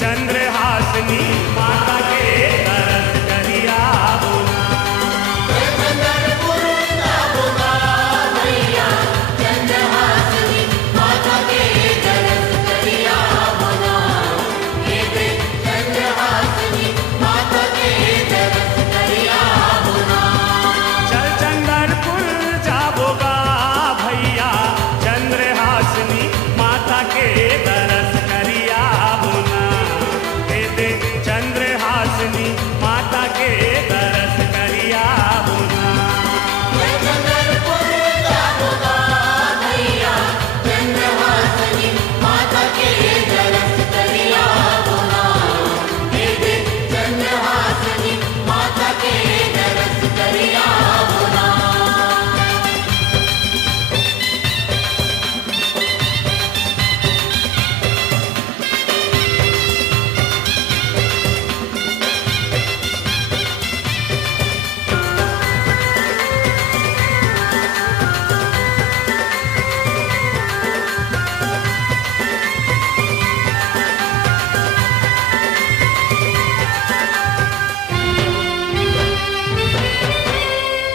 चंद्रहासिनी माता के दरस करिया बोला। चल चंदनपुर जाबोगा भैया चंद्रहासिनी माता के दरस करिया बोला। हे दे चंद्रहासिनी माता के दरस करिया बोला।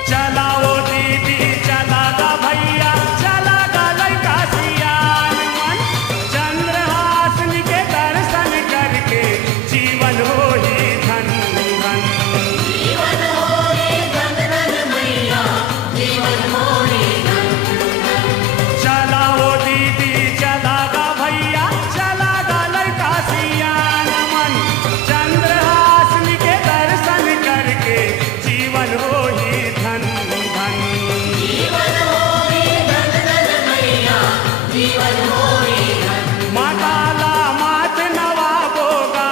चला ओ दीदी चला गा भैया चला गा लड़का सियान मन। चंद्रहासिनी के दर्शन करके जीवन हो ही धन धन। चला ओ दीदी चला गा भैया चला गा लड़का सियान मन। चंद्रहासिनी के दर्शन करके जीवन हो ही धन धन। माता ला मात नवाबोगा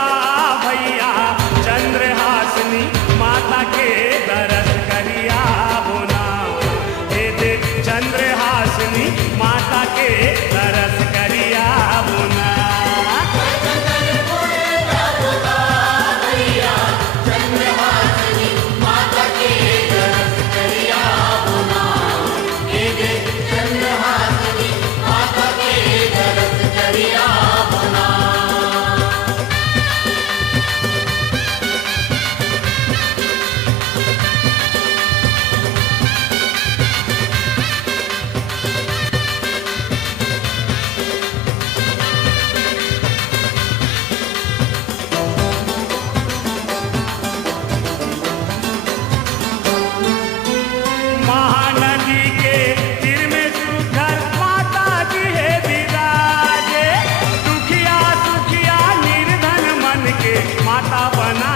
भैया चंद्रहासिनी माता के दरस करिया बोला। हे दे चंद्रहासिनी माता के दरस करिया बोला। महानदी के तीर में सुधर माता जी है विराजे। दुखिया सुखिया निर्धन मन के माता बना